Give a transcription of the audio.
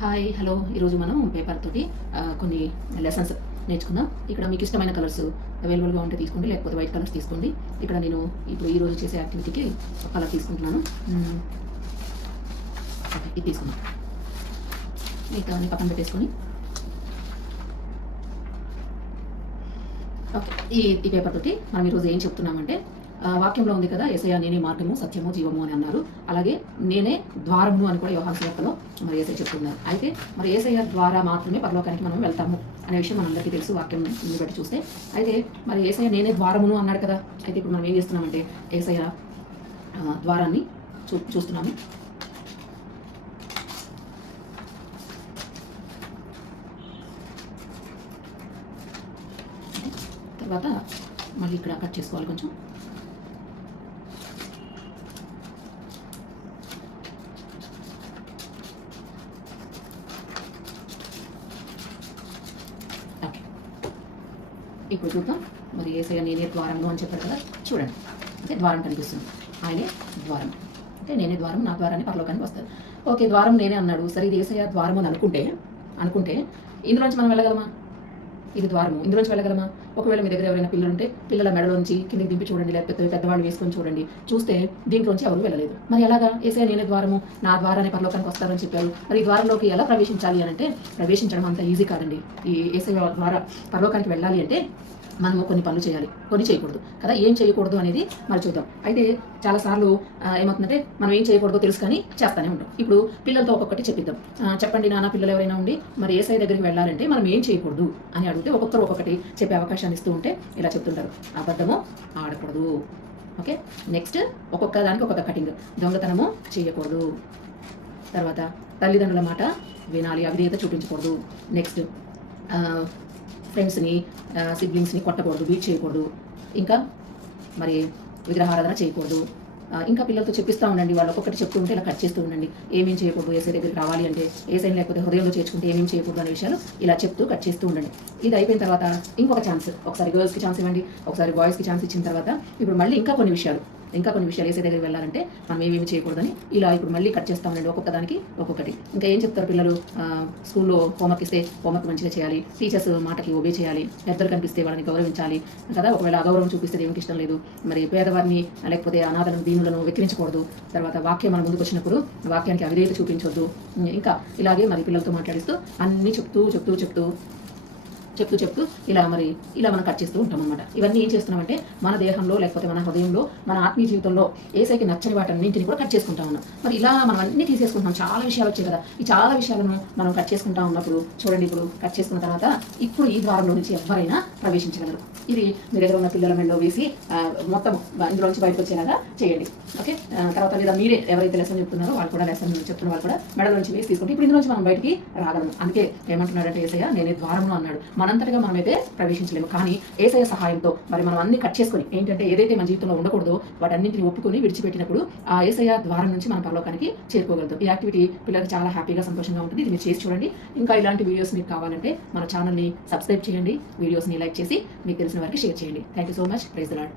Hi hello ఈరోజు మనం paper తోటి కొన్ని లెసన్స్ నేర్చుకుందాం. ఇక్కడ మీకు ఇష్టమైన కలర్స్ అవైలబుల్గా ఉంటే తీసుకోండి, లేకపోతే వైట్ కలర్స్ తీసుకోండి. ఇక్కడ నేను ఇప్పుడు ఈరోజు చేసే యాక్టివిటీకి ఒక కలర్ తీసుకుంటున్నాను. ఓకే, ఇది తీసుకుందాం. మిగతా అన్ని పక్కన పెట్టేసుకొని ఓకే, ఈ పేపర్ తోటి మనం ఈరోజు ఏం చెప్తున్నామంటే, వాక్యంలో ఉంది కదా, యేసయ్య నేనే మార్గము సత్యము జీవము అని అన్నారు. అలాగే నేనే ద్వారము అని కూడా యోహాను సువార్తలో మరి యేసయ్య చెప్తున్నారు. అయితే మరి యేసయ్య ద్వారా మాత్రమే పరలోకానికి మనం వెళ్తాము అనే విషయం మనందరికీ తెలుసు, వాక్యం బట్టి చూస్తే. అయితే మరి యేసయ్య నేనే ద్వారమును అన్నాడు కదా. అయితే ఇప్పుడు మనం ఏం చేస్తున్నామంటే యేసయ్య ద్వారాన్ని చూస్తున్నాము. తర్వాత మళ్ళీ ఇక్కడ కట్ చేసుకోవాలి కొంచెం. ఇప్పుడు చూద్దాం. మరి యేసయ్య నేనే ద్వారము అని చెప్పారు కదా, చూడండి. అంటే ద్వారం కనిపిస్తుంది, ఆయనే ద్వారం. అంటే నేనే ద్వారం, నా ద్వారాన్ని పరలోకానికి వస్తుంది. ఓకే, ద్వారం నేనే అన్నాడు. సరే, ఇది యేసయ్య ద్వారం అని అనుకుంటే ఇందులోంచి మనం వెళ్ళగలమా? ఇది ద్వారము, ఇందులోంచి వెళ్ళగలమా? ఒకవేళ మీ దగ్గర ఎవరైనా పిల్లలు ఉంటే పిల్లల మెడలోంచి కిందకి దింపి చూడండి, లేకపోతే పెద్దవాళ్ళు వేసుకొని చూడండి. చూస్తే దీంట్లోంచి ఎవరు వెళ్ళలేదు. మరి ఎలాగా? యేసయ్య నేనే ద్వారము, నా ద్వారానే పరలోకానికి వస్తారని చెప్పారు. మరి ఈ ద్వారంలోకి ఎలా ప్రవేశించాలి అని అంటే, ప్రవేశించడం అంత ఈజీ కాదండి. ఈ యేసయ్య ద్వారా పరలోకానికి వెళ్ళాలి అంటే మనము కొన్ని పనులు చేయాలి, కొన్ని చేయకూడదు కదా. ఏం చేయకూడదు అనేది మరి చూద్దాం. అయితే చాలాసార్లు ఏమవుతుందంటే, మనం ఏం చేయకూడదో తెలుసు కానీ చేస్తూనే ఉంటాం. ఇప్పుడు పిల్లలతో ఒక్కొక్కటి చెప్పిద్దాం. చెప్పండి నాన్న, పిల్లలు ఎవరైనా ఉండి మరి యేసయ్య దగ్గరికి వెళ్ళాలంటే మనం ఏం చేయకూడదు అని అడిగితే ఒక్కొక్కరు ఒక్కొక్కటి చెప్పే అవకాశాన్ని ఇస్తూ ఉంటే ఇలా చెప్తుంటారు. అబద్ధము ఆడకూడదు. ఓకే, నెక్స్ట్ ఒక్కొక్క దానికి ఒక్కొక్క కటింగ్. దొంగతనము చేయకూడదు. తర్వాత తల్లిదండ్రుల మాట వినాలి, అవిధేయత చూపించకూడదు. నెక్స్ట్ ఫ్రెండ్స్ని సిబ్లింగ్స్ని కొట్టకూడదు, బీట్ చేయకూడదు. ఇంకా మరి విగ్రహారాధన చేయకూడదు. ఇంకా పిల్లలతో చెప్పిస్తూ ఉండండి. వాళ్ళు ఒక్కొక్కటి చెప్తూ ఉంటే ఇలా కట్ చేస్తూ ఉండండి. ఏమేం చేయకూడదు, యేసయ్య దగ్గరికి రావాలి అంటే, యేసయ్య లేకపోతే హృదయంలో చేర్చుకుంటే ఏమేం చేయకూడదు అనే విషయాలు ఇలా చెప్తూ కట్ చేస్తూ ఉండండి. ఇది అయిపోయిన తర్వాత ఇంకొక ఛాన్స్, ఒకసారి గర్ల్స్కి ఛాన్స్ ఇవ్వండి, ఒకసారి బాయ్స్కి ఛాన్స్ ఇచ్చిన తర్వాత ఇప్పుడు మళ్ళీ ఇంకా కొన్ని విషయాలు యేసయ్య దగ్గరికి వెళ్ళాలంటే మనం ఏమేమి చేయకూడదని ఇలా ఇప్పుడు మళ్ళీ కట్ చేస్తూ ఉండండి, ఒక్కొక్క దానికి ఒక్కొక్కటి. ఇంకా ఏం చెప్తారు పిల్లలు? స్కూల్లో హోంవర్క్ ఇస్తే హోంవర్క్ మంచిగా చేయాలి, టీచర్స్ మాటకి ఒబే చేయాలి, పెద్దలు కనిపిస్తే వాళ్ళని గౌరవించాలి కదా. ఒకవేళ అగౌరవం చూపిస్తే దేవునికి ఇష్టం లేదు. మరి పేదవారిని లేకపోతే అనాథలను దీనులను వెక్కిరించకూడదు. తర్వాత వాక్యం మన ముందుకు వచ్చినప్పుడు వాక్యానికి అవిధేయత చూపించవద్దు. ఇంకా ఇలాగే మరి పిల్లలతో మాట్లాడిస్తూ అన్నీ చెప్తూ ఇలా మనం కట్ చేస్తూ ఉంటాం అనమాట. ఇవన్నీ ఏం చేస్తున్నామంటే మన దేహంలో లేకపోతే మన హృదయంలో మన ఆత్మీయ జీవితంలో యేసయ్యకి నచ్చని వాటన్నింటిని కూడా కట్ చేసుకుంటా ఉన్నాం. మరి ఇలా మనం అన్ని తీసేసుకుంటాం. చాలా విషయాలు వచ్చాయి కదా. ఈ చాలా విషయాలను మనం కట్ చేసుకుంటా ఉన్నప్పుడు చూడండి, ఇప్పుడు కట్ చేసుకున్న తర్వాత ఇప్పుడు ఈ ద్వారంలో నుంచి ఎవరైనా ప్రవేశించగలరు. ఇది మీ దగ్గర ఉన్న పిల్లల మెడలో వేసి మొత్తం ఇందులోంచి బయటకు వచ్చేలాగా చేయండి. ఓకే, తర్వాత లేదా మీరే ఎవరైతే లెసన్ చెప్తున్నారో వాళ్ళు కూడా లెసన్ చెప్తున్న వాళ్ళు కూడా మెడలోంచి వేసి తీసుకుంటే ఇప్పుడు ఇందులోంచి మనం బయటికి రాగలము. అందుకే ఏమంటున్నాడంటే యేసయ్య నేనే ద్వారము అన్నాడు. మనంతటిగా మనమైతే ప్రవేశించలేము, కానీ యేసయ్య సహాయంతో మరి మనం అన్ని కట్ చేసుకొని ఏంటంటే ఏదైతే మన జీవితంలో ఉండకూడదో వాటన్నింటిని ఒప్పుకొని విడిచిపెట్టినప్పుడు ఆ యేసయ్య ద్వారం నుంచి మనం పరలోకానికి చేరుకోగలుగుతాం. ఈ యాక్టివిటీ పిల్లలకి చాలా హ్యాపీగా సంతోషంగా ఉంటుంది. ఇది మీరు చేసి చూడండి. ఇంకా ఇలాంటి వీడియోస్ మీకు కావాలంటే మన ఛానల్ని సబ్స్క్రైబ్ చేయండి, వీడియోస్ని లైక్ చేసి మీకు తెలిసిన వారికి షేర్ చేయండి. Thank you so much. Praise the lord.